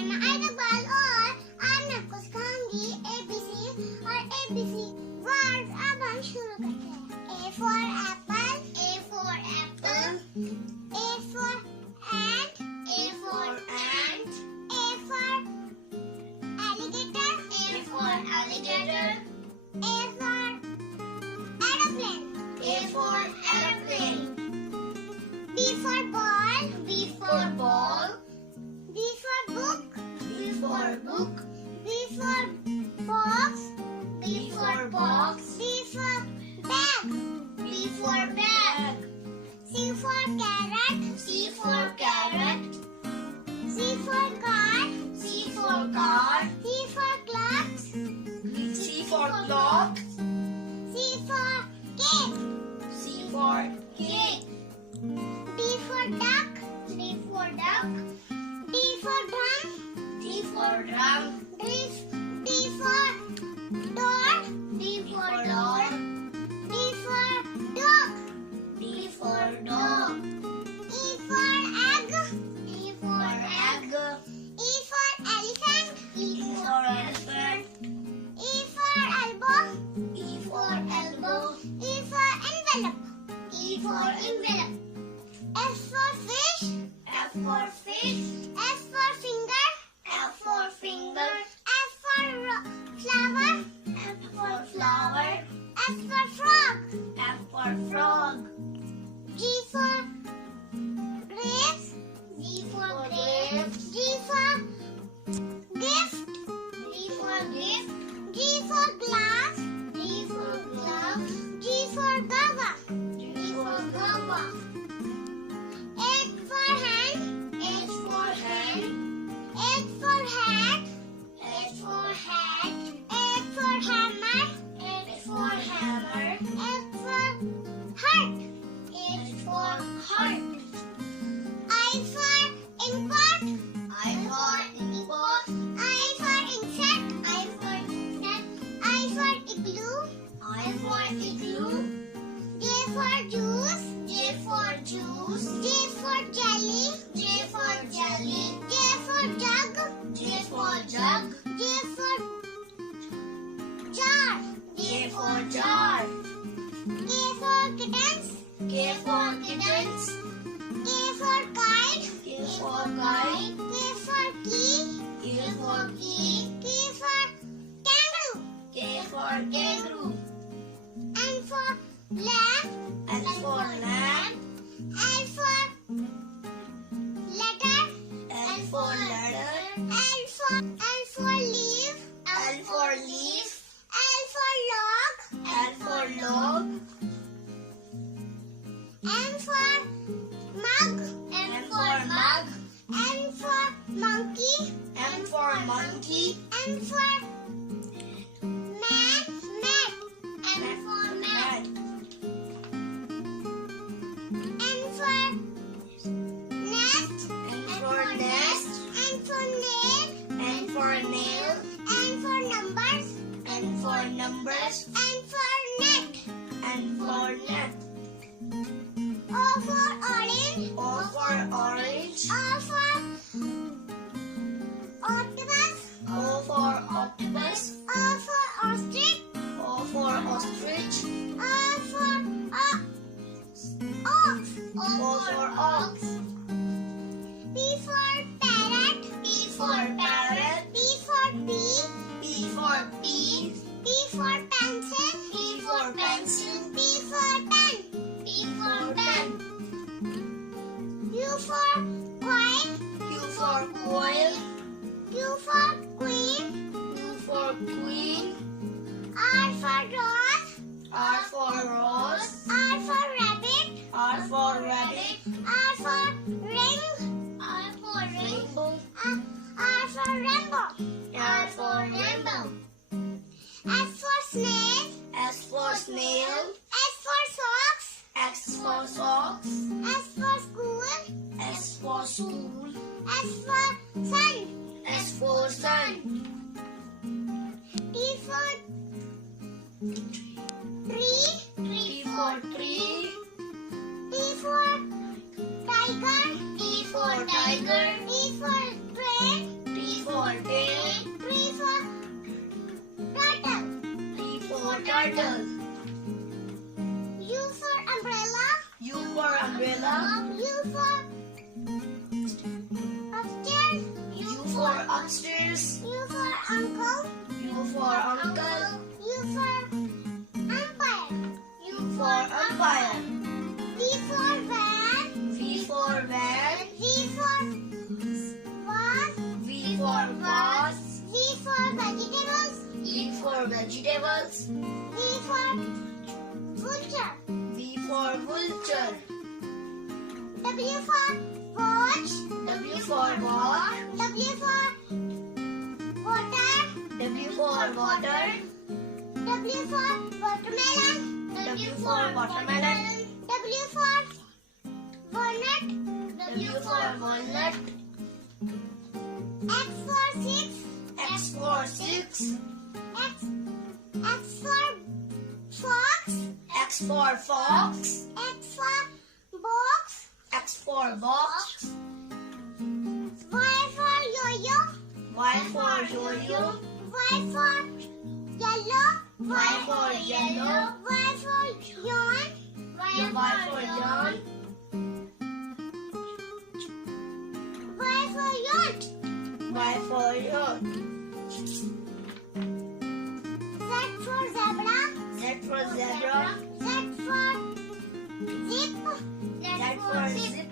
banana, I the ball, or I'm not कुछ खाऊंगी ABC और ABC words अब हम शुरू करते हैं. A for apple, A for apple, A for ant, A for ant, A for alligator, A for alligator, A for aeroplane, A for aeroplane, B for ball, B for ball, B for book, B for book, B for box, B for box, B for bag, B for bag, C for carrot, C for carrot, C for car, C for car, C for clocks, C for clock, C for cake, C for cake, D for duck, D for duck, D for drum, D for drum, D for door, D for door, D for dog, D for dog, E for egg, E for egg, E for elephant, E for elephant, E for elbow, E for elbow, E for envelope, E for envelope, F for fish, F for fish, F for finger, F for finger, F for flower, F for flower, F for frog, F for frog, G for grapes, G for grapes, G for gift, G for gift, G for glass, G for glass, G for guava, G for guava, H for hand, H for hand, H for hat, H for hat, H for hammer, H for hammer, H for heart, H for heart, I for inkpot, I for inkpot, I for insect, I for insect, I for igloo, I for igloo, J for juice, J for juice, J for jelly, J for jelly, J for jug, J for jug, J for jar, J for jar, K for kittens, K for kittens, K for kite, K for kite, K for key, K for key, K for kangaroo, K for kangaroo, N for lamb, N for lamb, L for letter, L for letter, L for leaf, L for leaf, L for log, L for log, M for mug, M for mug, N for monkey, M for monkey, M for mat, mat, M for mat, N for nest, N for nest, N for nail, N for nail, N for numbers, N for numbers, N for net, N for net, O for orange, O for orange, O for octopus, O for octopus, O for ostrich, O for ostrich, O for ox, O for ox, P for parrot, P for parrot, P for bee, P for bee, P for pencil, P for pencil, P for pen, P for pen, Q for coin, Q for coin, Q for queen, Q for queen, R for rose, R for rose, R for rabbit, R for rabbit, R for ring, R for rainbow, R for rainbow, R for rainbow, S for snail, S for snail, S for socks, X for socks, S for school, S for school, S for sun, S for sun, T for tree, tree for tree, T for tiger, T for tiger, T for train, T turtle. U for umbrella. U for umbrella. U for upstairs. U for upstairs. U for uncle. U for uncle. U for umpire. U for umpire. V for van. V for van. V for vase. V for vase. V for vegetables. V for vegetables. V for vulture. V for vulture. W for watch. W for watch. W for water. W for water. W for watermelon. W for watermelon. W for walnut. W for walnut. X for six. X for six. X for fox. X for fox. X for box. X for box. Y for yo-yo. Y for yo-yo. Y for yellow. Y for yellow. Y for yawn. Y for yawn. Y for yacht. Y for yacht. Z for zebra. Z for zebra. Z for zip. Z for zip.